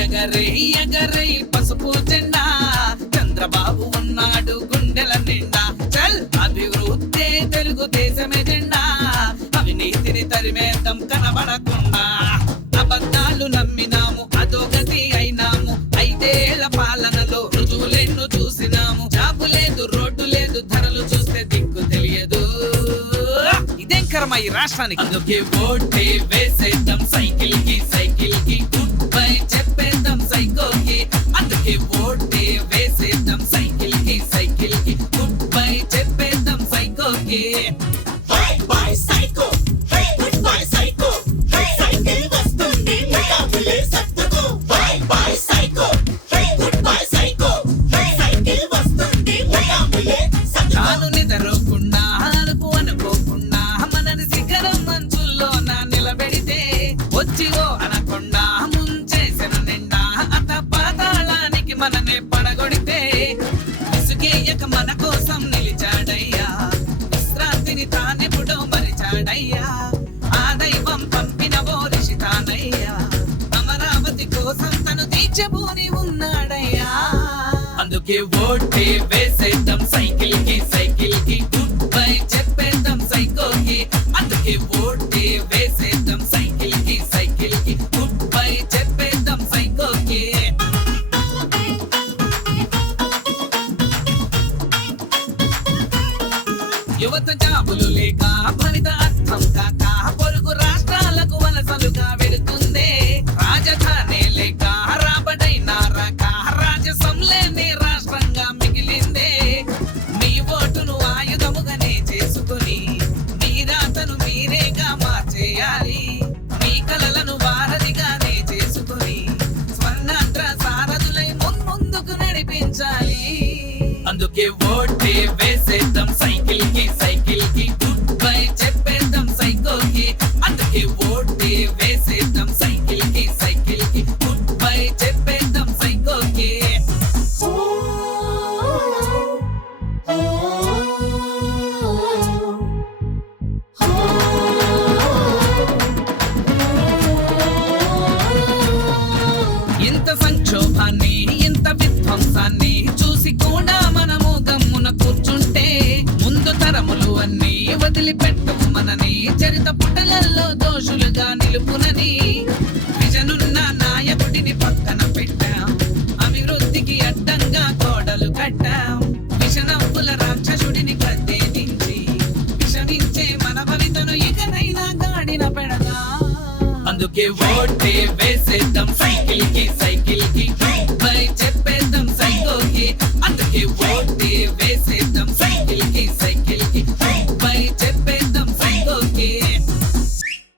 ఎగరే ఎగరే పసుపు జెండా చంద్రబాబు ఉన్నాడు నాకు తెలియదు. ఇదేం కర్మ ఈ రాష్ట్రానికి? అందుకే ఓటే వేసేద్దాం సైకిల్కి సైకిల్కి గుడ్ బై చెప్పేద్దాం సైకిల్కి అందుకే ఓటే వేసేద్దాం సైకిల్కి సైకిల్కి గుడ్ బై చెప్పేద్దాం సైకిల్ తను ఉన్నాడయ్యా. అందుకే ఓటే వేసేద్దాం సైకిల్కి సైకిల్కి గుడ్ బై చెప్పేద్దాం సైకిల్కి అందుకే ఓటే వేసేద్దాం సైకిల్కి సైకిల్కి గుడ్ బై చెప్పేద్దాం సైకిల్కి యువత జాబులు లేక ఫలిత అర్థం కాక పొరుగు రాష్ట్రాలకు వలసలుగా వెళుతుంది. అందుకే ఓటే వదిలిపెట్టు మనని. చరిత పుటలలో దోషులుగా నిలుపునని. విజనున్న నాయకుడిని పక్కన పెట్టాం. అభివృద్ధికి అడ్డంగా కోడలు కట్టాం. విషనవ్వుల రాక్షసుడిని ప్రత్యేకించి విషమించే మన భవితను ఇకనైనా గాడిన పెడదా. అందుకే ఓటే